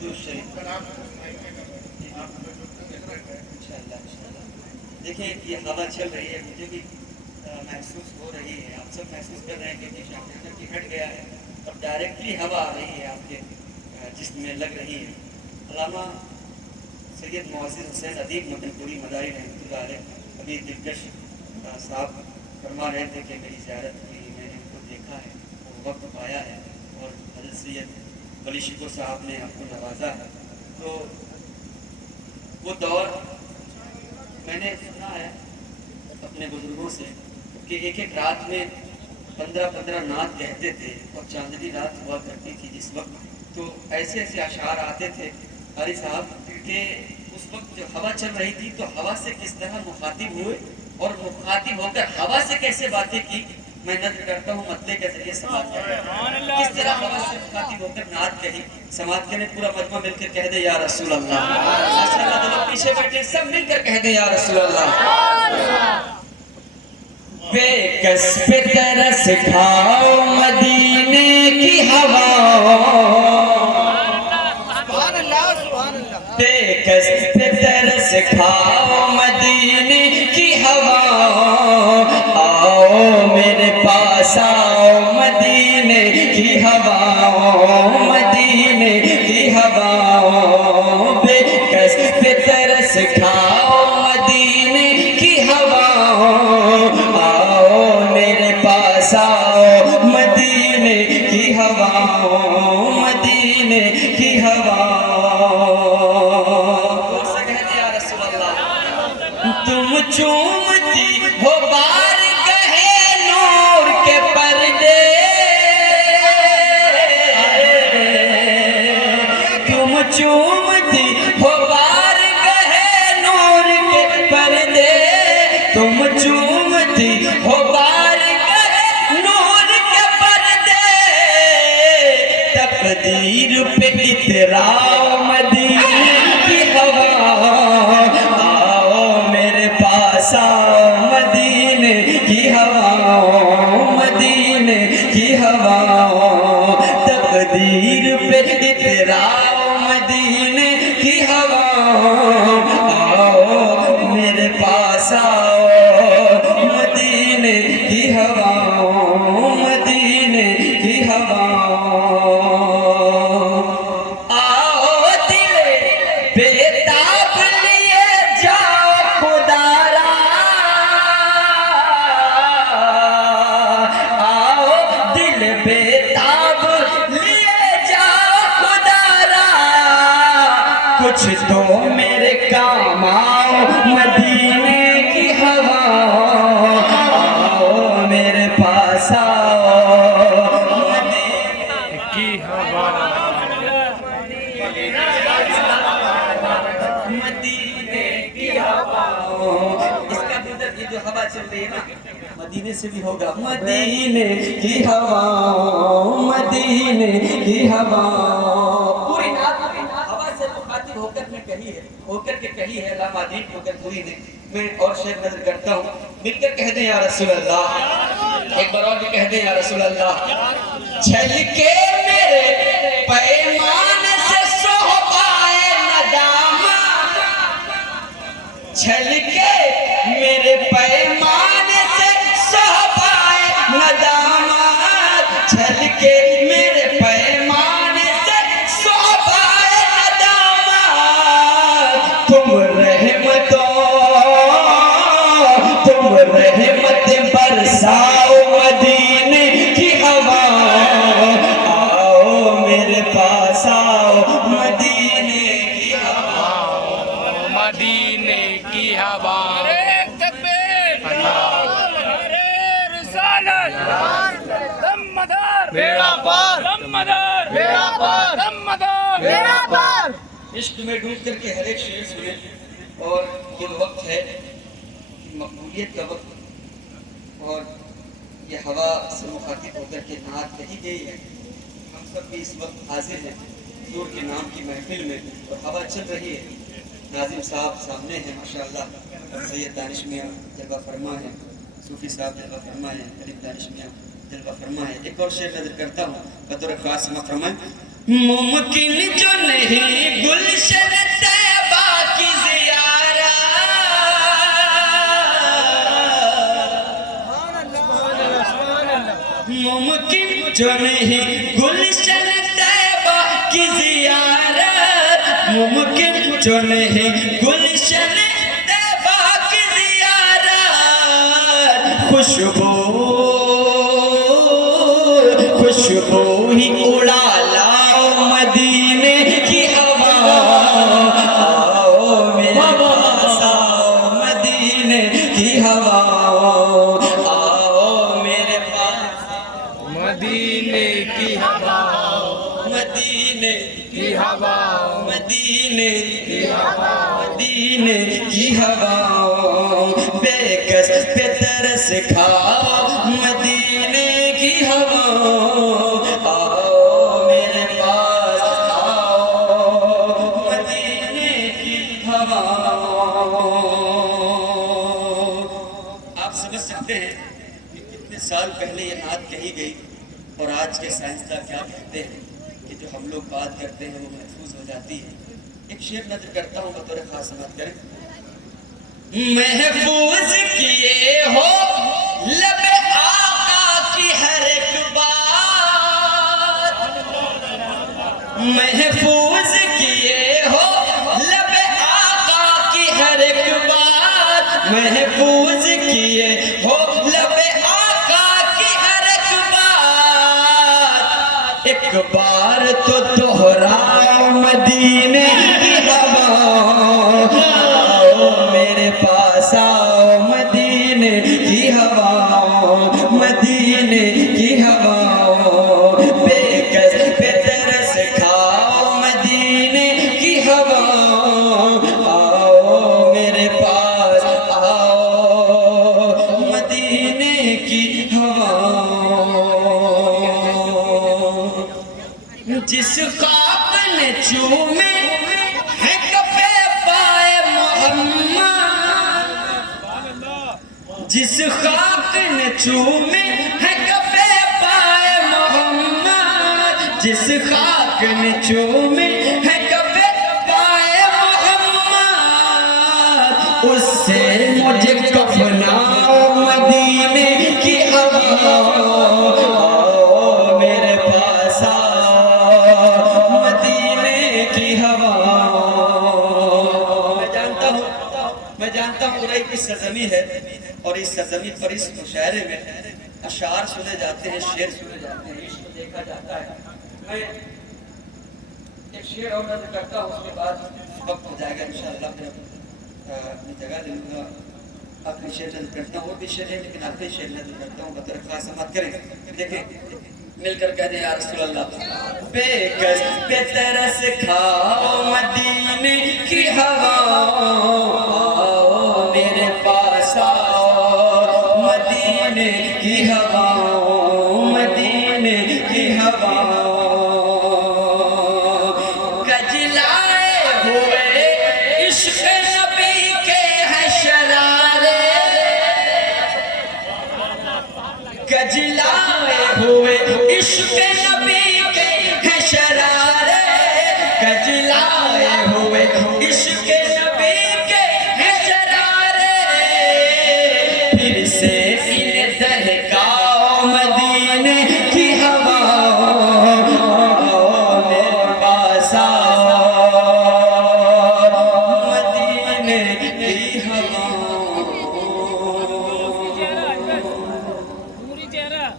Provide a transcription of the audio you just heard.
جو شریف انشاءاللہ دیکھیں یہ ہوا چل رہی ہے، مجھے بھی محسوس ہو رہی ہے، آپ سب محسوس کر رہے ہیں کہ شاہ کی ہٹ گیا ہے اور ڈائریکٹلی ہوا آ رہی ہے آپ کے جسم میں لگ رہی ہے۔ علامہ سید معزز حسین ادیب مدن پوری مداری رحمۃ اللہ علیہ ابھی دلکش صاحب فرما رہے تھے کہ میری زیارت ہوئی، میں نے ان کو دیکھا ہے، وہ وقت پایا ہے اور حضرت سید ولی شکر صاحب نے آپ کو نوازا ہے۔ تو وہ دور میں نے سنا ہے اپنے بزرگوں سے کہ ایک ایک رات میں 15 نعت کہتے تھے اور چاندنی رات ہوا کرتی تھی جس وقت، تو ایسے ایسے اشعار آتے تھے قاری صاحب کہ اس وقت جو ہوا چل رہی تھی تو ہوا سے کس طرح مخاطب ہوئے اور مخاطب ہو کر ہوا سے کیسے باتیں کی، میں نظر کرتا ہوں مطلع کے ذریعے سماعت کرتا ہوں کس طرح ہوا سے مخاطب ہو کر نعت کہی۔ سماعت کرنے پورا مجمع مل کر کہہ دے یا رسول اللہ، پیچھے بیٹھے سب مل کر کہہ دے یا رسول اللہ۔ بے کس پہ ترس کھاؤ مدینے کی ہوا، بے کس پہ ترس کھاؤ مدینے کی ہوا، آؤ میرے پاس آؤ مدینے کی ہوا، مدینے کی ہوا، بے کس پہ ترس کھاؤ مدینے کی ہوا، آؤ مدینے کی ہوا، مدینے کی ہوا، یا رسول اللہ۔ تم چومتی ہو بارگاہ نور کے پردے، تم چومتی ہو بارگاہ نور کے پردے، تم چومتی ہو تقدیر پہ اتراؤ مدینے کی ہوا، آؤ میرے پاس آؤ مدینے کی ہوا، مدینے کی ہوا، تقدیر پہ اتراؤ مدینے کی ہوا، آؤ میرے پاس آؤ مدینے کی ہوا، مدینے کی ہوا، کچھ تو میرے کام آؤ مدینے کی ہوا، آؤ میرے پاس آؤ مدینے کی ہوا، مدینے کی ہوا۔ اس کا مطلب یہ جو ہوا چل رہی ہے نا مدینے سے بھی ہوگا، مدینے کی ہوا، مدینے کی ہوا، پوری نعت ہوا سے مخاطب ہو کر میں کہی ہے، ہو کر کے کہی ہے علامہ ادیب ہو کر پوری نے۔ میں اور شعر نظر کرتا ہوں، مل کر کہہ دیں یا رسول اللہ، ایک بار اور بھی کہہ دیں یا رسول اللہ۔ چھل کے میرے پیمان سے صحبائے ندامت، چھل کے میرے پیمان سے صحبائے ندامت، چھل کے میرے پیمان سے صحبائے ندامت، تم رحمت برساؤ مدینے کی ہوا، آؤ میرے پاس آؤ مدینے کی ہوا، مدینے کی ہوا، بیڑا پار، بیڑا پار، بیڑا پار۔ عشق میں ڈوب کر کے ہر ایک شعر سنے، اور یہ وقت ہے مقبولیت کا وقت، اور یہ ہوا سے مخاطب ہو کر کے نعت کہی گئی ہے۔ ہم سب بھی اس وقت حاضر ہیں حضور کے نام کی محفل میں، اور ہوا چل رہی ہے۔ ناظم صاحب سامنے ہیں ماشاءاللہ، سید دانش میاں جلوہ فرما ہے، صوفی صاحب جلوہ فرما ہے، غریب دانش میاں جلوہ فرما ہے۔ ایک اور شعر نظر کرتا ہوں بطور خاص فرمائیں، ممکن جو نہیں گلشن طیبہ کی زیارت، ممکن جو نہیں گلشن طیبہ کی زیارت، ممکن جو نہیں گلشن طیبہ کی زیارت، خوشبو ہی اڑا لاؤ مدینے کی ہوا، آؤ میرے پاس آؤ مدینے کی ہوا، آؤ میرے پاس مدینے کی ہوا، مدینے کی ہوا، مدینے کی ہوا، مدینے کی ہوا، بے کس پہ ترس کھاؤ مدینے کی ہوا، آؤ میرے پاس آؤ مدینے کی ہوا۔ آپ سمجھ سکتے ہیں کہ کتنے سال پہلے یہ نعت کہی گئی اور آج کے سائنسداں کیا کہتے ہیں کہ جو ہم لوگ بات کرتے ہیں وہ محفوظ ہو جاتی ہے۔ ایک شعر نظر کرتا ہوں بطور خاص سماعت کریں۔ محفوظ کیے ہو لب آقا کی ہر ایک بات، محفوظ کیے ہو لب آقا کی ہر ایک بات، محفوظ کیے ہو لب آقا کی ہر ایک بات، ایک بار تو دہراؤ مدینے کی ہوا، آؤ میرے پاس آؤ مدینے کی ہوا، مدینے کی ہوا، بے کس پہ ترس کھاؤ مدینے کی ہوا، آؤ میرے پاس آؤ مدینے کی ہوا۔ جس خواب نے چومے ہے کفے پائے محمد، جس خاک نے چومے ہے کفے پائے محمد، جس خاک نے چومے ہے کفے پائے محمد، اس سے مجھے کفناؤ مدینے کی ہوا، آؤ میرے پاس آؤ مدینے کی ہوا۔ میں جانتا ہوں قریب کی سرزمین ہے اور اس سرزمین پر اس مشاعرے میں اشعار سنے جاتے ہیں، شعر سنے جاتے ہیں، عشق دیکھا جاتا ہے۔ میں ایک شعر اور نظر کرتا ہوں، اس کے بعد وقت ہو جائے گا انشاءاللہ، پھر اپنی جگہ لے لوں گا۔ اپنی شعر نظر کرتا ہوں، اور بھی شعر ہے لیکن اپنی شعر نظر کرتا ہوں، بطور خاص سماعت کریں۔ دیکھیں مل کر کہہ دیں یا رسول اللہ، بے کس پہ ترس کھاؤ مدینے کی ہوا، آؤ میرے پاس آؤ مدینے کی ہوا، مدینے کی ہوا،